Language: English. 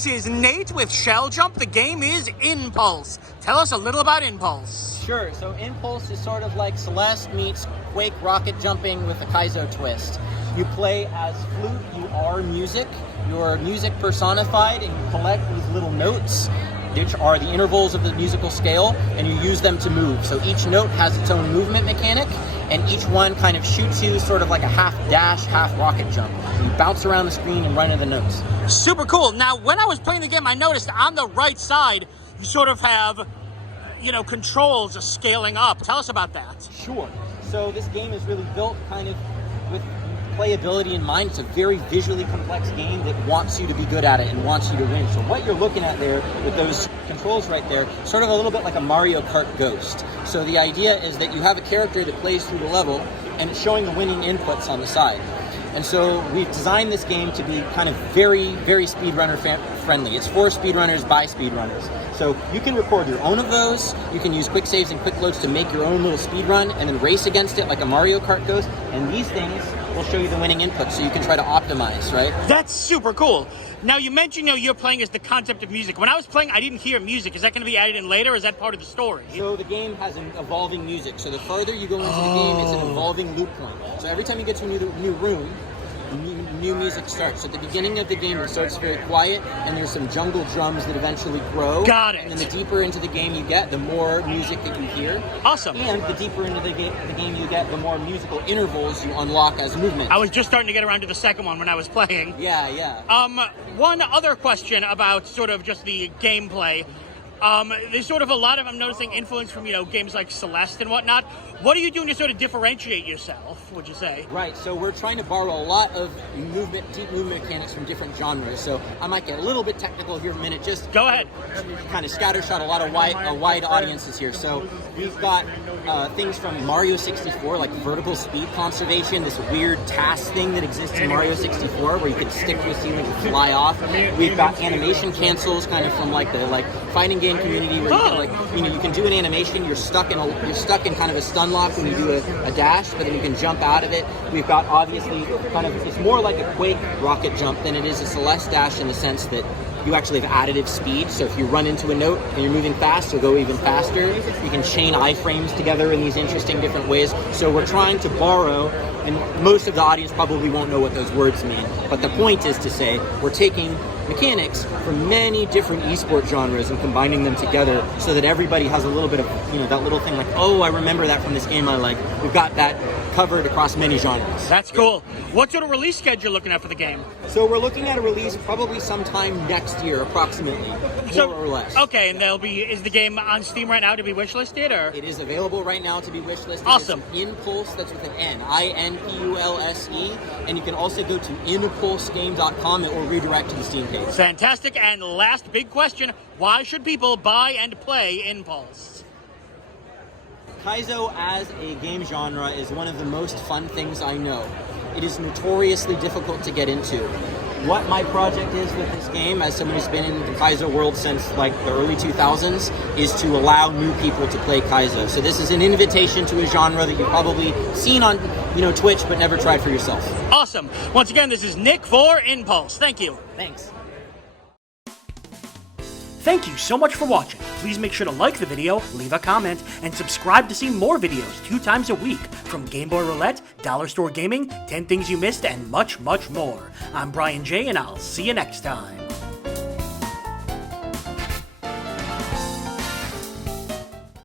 This is Nate with Shell Jump. The game is Inpulse. Tell us a little about Inpulse. Sure, so Inpulse is sort of like Celeste meets Quake rocket jumping with a Kaizo twist. You play as flute, you are music. You're music personified, and you collect these little notes, which are the intervals of the musical scale, and you use them to move. So each note has its own movement mechanic, and each one kind of shoots you sort of like a half dash, half rocket jump. You bounce around the screen and run into the notes. Super cool. Now, when I was playing the game, I noticed on the right side, you sort of have, controls scaling up. Tell us about that. Sure. So this game is really built kind of with playability in mind. It's a very visually complex game that wants you to be good at it and wants you to win. So what you're looking at there with those controls right there, sort of a little bit like a Mario Kart Ghost. So the idea is that you have a character that plays through the level and it's showing the winning inputs on the side. And so we've designed this game to be kind of very, very speedrunner friendly. It's for speedrunners by speedrunners. So you can record your own of those. You can use quick saves and quick loads to make your own little speedrun and then race against it like a Mario Kart Ghost. And these things will show you the winning input so you can try to optimize, right? That's super cool. Now, you mentioned you're playing as the concept of music. When I was playing, I didn't hear music. Is that going to be added in later, or is that part of the story? So the game has an evolving music. So the farther you go into the game, it's an evolving loop point. So every time you get to a new room, new music starts. So at the beginning of the game, it starts very quiet, and there's some jungle drums that eventually grow. Got it. And then the deeper into the game you get, the more music that you hear. Awesome. And the deeper into the game you get, the more musical intervals you unlock as movement. I was just starting to get around to the second one when I was playing. Yeah. One other question about sort of just the gameplay. There's sort of a lot of, I'm noticing, influence from, games like Celeste and whatnot. What are you doing to sort of differentiate yourself, would you say? Right, so we're trying to borrow a lot of deep movement mechanics from different genres. So I might get a little bit technical here in a minute. Just go ahead. Kind of scattershot a lot of wide audiences here. So we've got things from Mario 64, like vertical speed conservation, this weird task thing that exists in Mario 64 where you can stick to a ceiling and fly off. We've got animation cancels kind of from like the fighting game community where you can do an animation, you're stuck in kind of a stun lock when you do a dash, but then you can jump out of it. We've got obviously kind of, it's more like a Quake rocket jump than it is a Celeste dash in the sense that you actually have additive speed. So if you run into a note and you're moving fast, you'll go even faster. You can chain iframes together in these interesting different ways. So we're trying to borrow, and most of the audience probably won't know what those words mean, but the point is to say we're taking mechanics from many different esport genres and combining them together so that everybody has a little bit of, that little thing like, oh, I remember that from this game I like. We've got that covered across many genres. That's cool. What sort of release schedule you're looking at for the game? So we're looking at a release probably sometime next year, approximately, more or less. Okay, and is the game on Steam right now to be wishlisted, or? It is available right now to be wishlisted. Awesome. It's Inpulse, that's with an N, Inpulse, and you can also go to inpulsegame.com. It will redirect to the Steam page. Fantastic. And last big question, why should people buy and play Inpulse? Kaizo as a game genre is one of the most fun things I know. It is notoriously difficult to get into. What my project is with this game, as someone who's been in the Kaizo world since the early 2000s, is to allow new people to play Kaizo. So this is an invitation to a genre that you've probably seen on Twitch but never tried for yourself. Awesome. Once again, this is Nick for Inpulse. Thank you. Thanks. Thank you so much for watching. Please make sure to like the video, leave a comment, and subscribe to see more videos 2 times a week from Game Boy Roulette, Dollar Store Gaming, 10 Things You Missed, and much, much more. I'm Brian J, and I'll see you next time.